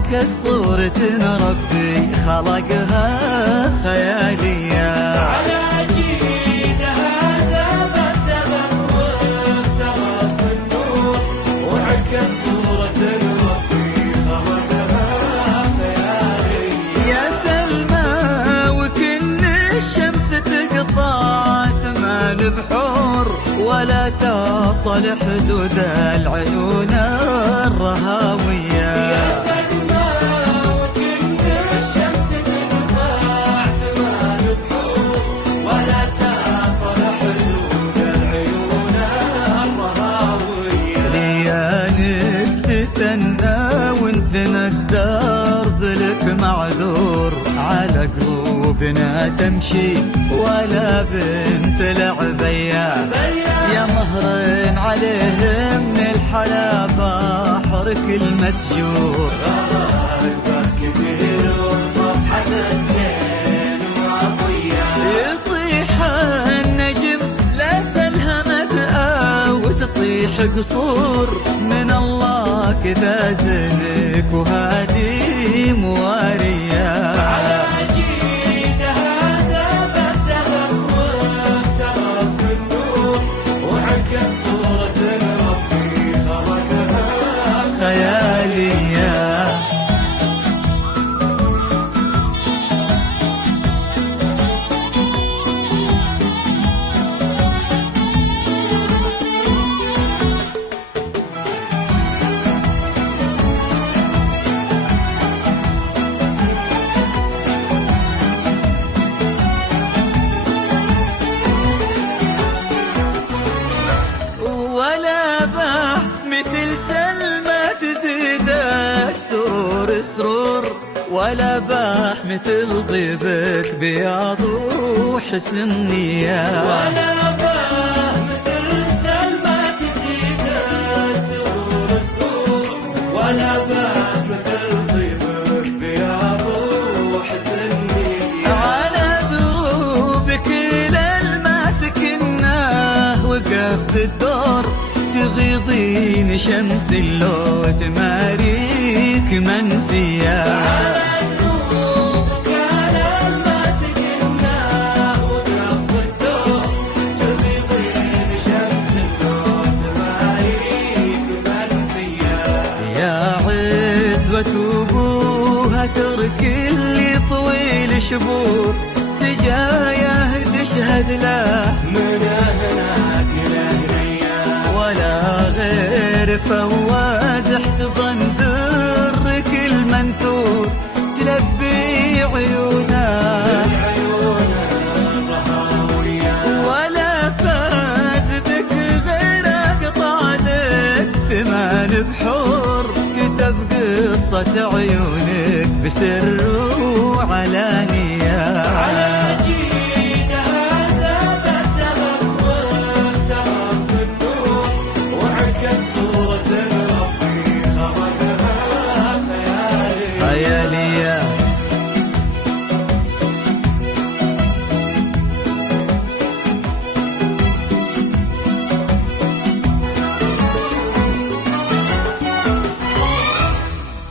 وعكس صورة ربي خلقها خيالية. على جيد هذا بدل وافترض النور وعكس صورة ربي خلقها خيالية. يا سلمى وكن الشمس تقطع 8 بحور ولا تصل حدود العيون الرهاوية. يا سلمى وكن الشمس تقطع 8 بحور ولا تصل حدود العيون الرهاوية. ليالك تتنى وانثنى الدرب لك معذور، على قلوبنا تمشي ولا بنت العبية. يا مهر عليه من الحلا بحرك المسجور، غرائبه كثير وصفحة الزين وعطية. يطيح النجم لا سلهمت أو تطيح قصور، من الله كذا زنك وهادي موارية. على جيد هذا بدل وافترض النور وعكس صورة ربي خلقها خيالية. ولا باح مثل سلمى تزيد السرور سرور، ولا باح مثل ضيبك بياض وحسن نية. ولا باه مثل سلمى تزيد السرور سرور، ولا باه مثل ضيبك بياض وحسن نية. على دروبك للماسكناه وقف بالدور، تغيضين شمس اللو تماريك منفية. على دروبك للماسكناه وقف بالدور، تغيضين شمس اللو تماريك منفية. يا عزوة أبوها ترك اللي طويل شبور، سجاياه تشهد له من هناك لهنيا. ولا غير فواز احتضن درك المنثور، تلبي عيونه العيون الرهاوية. ولا فازتك غير اقطع لك 8 بحور، كتب قصة عيونك بسر وعلانية.